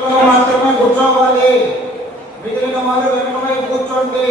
మాత్రమే కూర్చోవాలి, మిగిలిన వారు వెనుకపై కూర్చోండి.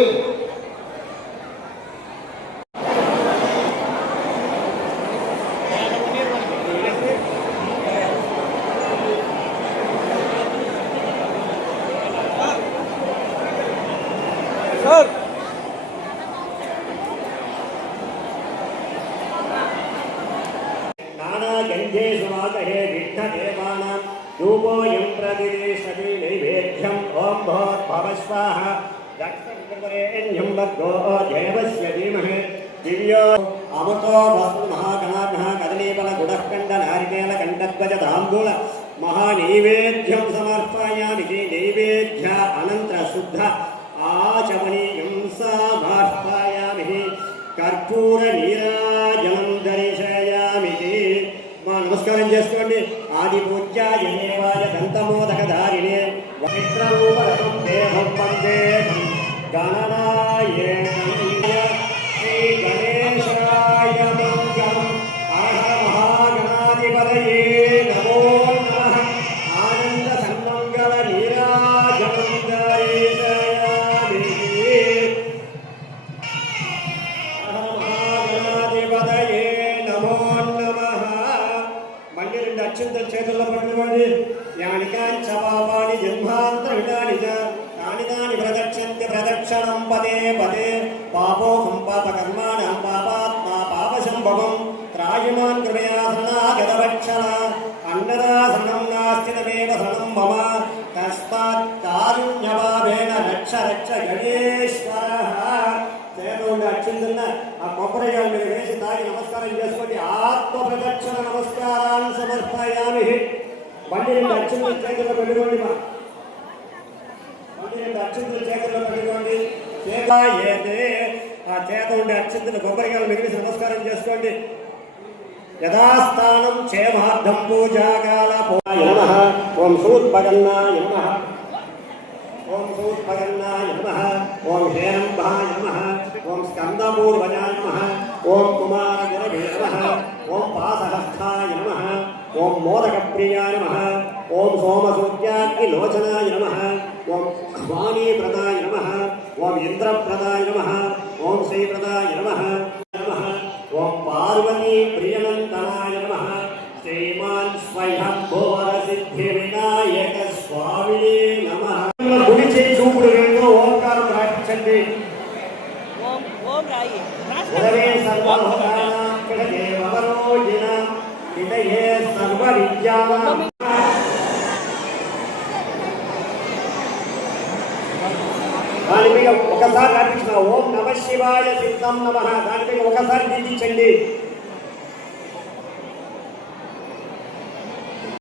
धूपोऽयं प्रतिदिशति नैवेद्यं ॐ भवः स्वाहा दक्षिणेऽन्यं भर्गो देवस्य धीमहि दिव्यो अमृतो वस्तु महागणाभ्यः कदलीफलगुडः कण्डनारिकेलकण्डध्वज ताम्बूल महानैवेद्यं समर्पयामि। नैवेद्य अनन्तरशुद्ध आचमनीयं समर्पयामि। कर्पूरनीराजनं दर्शयामि। नमस्कारं చేసుకోండి। आदि पूज्याय देवाय दन्तमोदकधारिणे वैत्ररूपरसं देवं वन्देहं गणनायकं श्रीगणेशाय मङ्गलम्। महागणाधिपतये नमो नमः। आनन्दसन्मङ्गलनीराजनं दर्शयामि। महागणाधिपतये नमो नमः। मళ్ళీ రెండు అక్షంతలు చేతుల్లో పట్టుకోండి। యానికాని చపాపాని జన్మాంతరితాని తాని తాని ప్రదక్షంతి ప్రదక్షిణం పదే పదే పాపోహం పాపకర్మాణం పాపాత్మా పాపశంభవం త్రాయమాన్ కృపయా శరణాగతవత్సల అన్నదాసనం నాస్తి తమేవ శరణం మమ తస్మాత్ కారుణ్యభావేన రక్ష రక్ష గణేశ్వరః। చేతుల్లో అక్షంతన్న ఆ కొబ్బరికాయల మీద వేసి తాగి నమస్కారం చేసుకోండి। ఆత్మ ప్రదక్షిణ నమస్కారాన్ని సమర్పయామి। మళ్ళీ రెండు అక్షంతలు చేతుల్లో పెట్టుకోండి। మళ్ళీ రెండు అక్షంతలు చేతుల్లో పెట్టుకోండి। ఆ చేత ఉండే అక్షంతలు కొబ్బరికాయలు మిగిలిసి నమస్కారం చేసుకోండి। యథాస్థానం క్షేమార్థం పూజాకాల నమః। ఓం సూత్పగన్నాయ నమః। ఓం సూత్పగన్నాయ నమః। ఓం హేరంబాయ నమః। ఓం స్కందపూర్వజాయ నమః। ఓం కుమారగురవే నమః। ఓం పాసహస్థాయ నమః। ఓం మోదకప్రియాయ నమః। ఓం సోమసూర్యాగ్నిలోచనాయ నమః। ఓం వాణీప్రదాయ నమః। ఓం ఇంద్రప్రదాయ నమః। ఓం శ్రీప్రదాయ నమః నమః। ఓం పార్వతీ ప్రియనందనాయ నమః। శ్రీమాన్ స్వయంభువరసిద్ధి వినాయక స్వామినే నమః। గుడి చేయి చూపుడు రెండు ఓంకారం రాయించండి। ఉదరే సర్వభూతానాం దేవవరోజినాం నిలయే సర్వవిద్యానాం। దాని మీద ఒకసారి రాయించిన ఓం నమ శివాయ సిద్ధం నమః దాని మీద ఒకసారి దీక్షించండి।